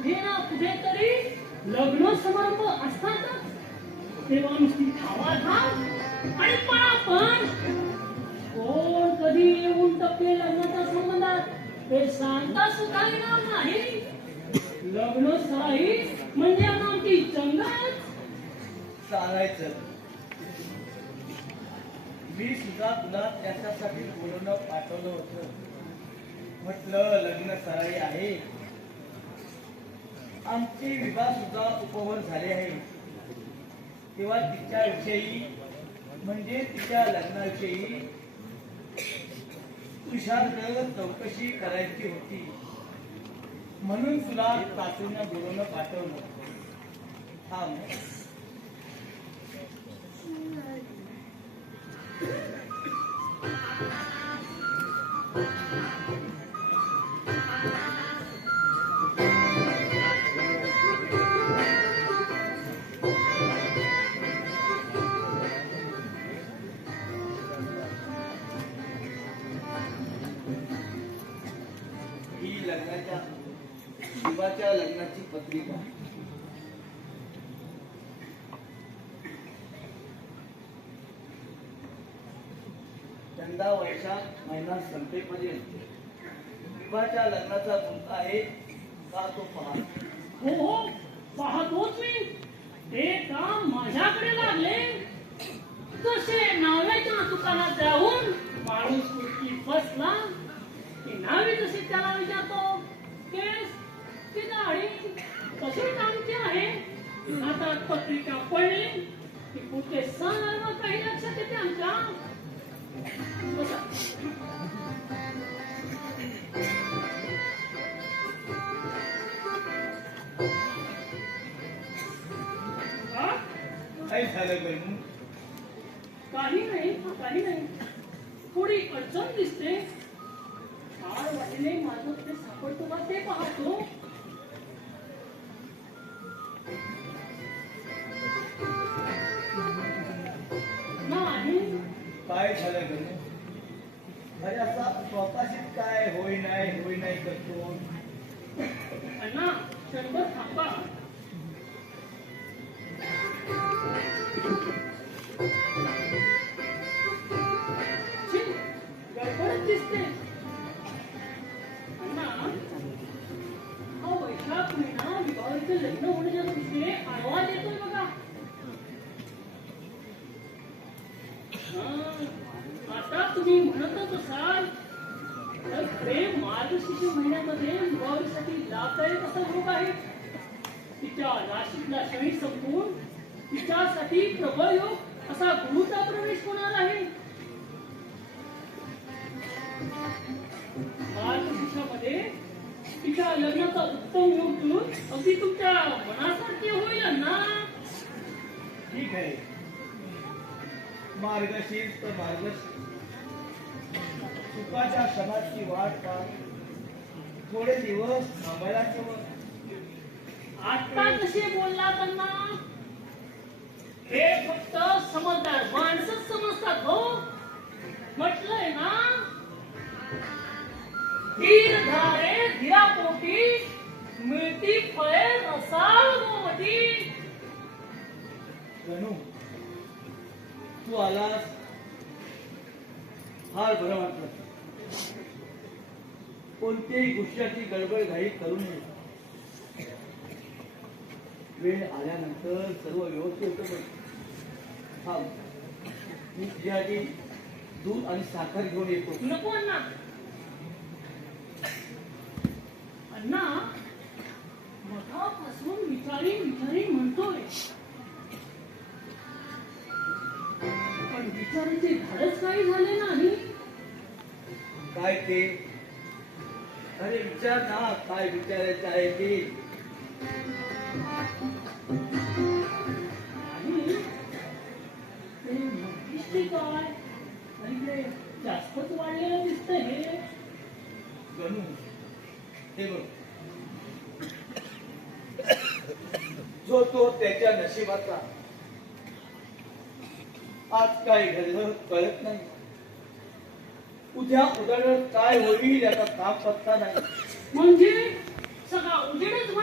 कुठे ना कुठेतरी लग्न समारंभ असतातच. तेव्हा नुसती धावाधाव आणि पळापळ. कोण कधी येऊन टपके लग्नाच्या संबंधात ते सांगता सुद्धा येणार नाही. लग्न सराई म्हणजे आमची चंगळ चालायचं. मी सुद्धा तुला त्याच्यासाठी बोलवणं पाठवलं होतं. म्हटलं लग्न सराई आहे, आमचे विवाह सुद्धा उपवर झाले आहे, तेव्हा तिच्याविषयी म्हणजे तिच्या लग्नाविषयी तुझ्याकडे चौकशी करायची होती, म्हणून तुला तातडीनं बोलवणं पाठवलं. थांब. ही शिवाच्या लग्नाची पत्रिका. यंदा वैशाख महिना संपेपर्यंत शिवाच्या लग्नाचा मुहूर्त आहे का तो पहा. हो हो पाहतोच मी. ते काम माझ्याकडे लागले. कसे नाव्याच्या दुकानात जाऊन माणूस कुठली बसला की नावे जसे त्याला विचारतो, केस की दाढी कसे कामचे आहे. आता पत्रिका पडली की कुठे सण आला काही लक्षात येते आमच्या. काय झालं बहिणी? काही नाही काही नाही. थोडी अडचण दिसते. फार वाटले माझं ते सापडतो का ते पाहतो. नाही. काय झालं बहिणी? अरे असा स्वतःशीच काय होई नाही करतो. अण्णा क्षणभर थांबा. गडबडच दिसते. अण्णा हा वैशाख महिना विवाहाचे लग्न होण्याच्या दृष्टीने आडवा देतोय बघा. आता तुम्ही म्हणतच असाल तर प्रेम मार्गशीर्ष महिन्यामध्ये विवाहासाठी लाभदायक असा योग आहे. तिच्या राशीतला शनी संपून तिच्यासाठी प्रबळ योग असा गुरुचा प्रवेश होणार आहे. मार्गशीर्षामध्ये तिच्या लग्नाचा उत्तम योग घेऊन अगदी तुमच्या मनासारखे होईल ना. ठीक आहे. मार्गशीर्ष तर मार्गशीर्ष. सुखाच्या क्षणाची वाट पहा. थोडे दिवस थांबायला ठेव. आता कसे बोलला त्यांना. हे फक्त समजदार माणसच समजतात हो. म्हटलंय ना, धीर धारे धीरापोटी मिळती फळे रसाळ गोमटी. गणू, तू आलास फार बरं वाटलं. कोणत्याही गोष्टीची गडबड घाई करू नये. वेळ आल्यानंतर सर्व व्यवस्थित होतं. थांब, मी तुझ्यासाठी दूध आणि साखर घेऊन येतो. नको अण्णा. अण्णा मधापासून विचारी म्हणतोय, पण विचारांचे धाडच काही झाले नाही. काय ते? अरे विचार ना, काय विचारायचं आहे ते. काय आणि जास्तच वाढलेलं दिसतंय हे. गणू, हे बघ, जो तो त्याच्या नशिबाचा. आज काय घडलं कळत नाही. उद्या उजाडत काय होईल याचा थाप पत्ता नाही. म्हणजे सगळा उजेडच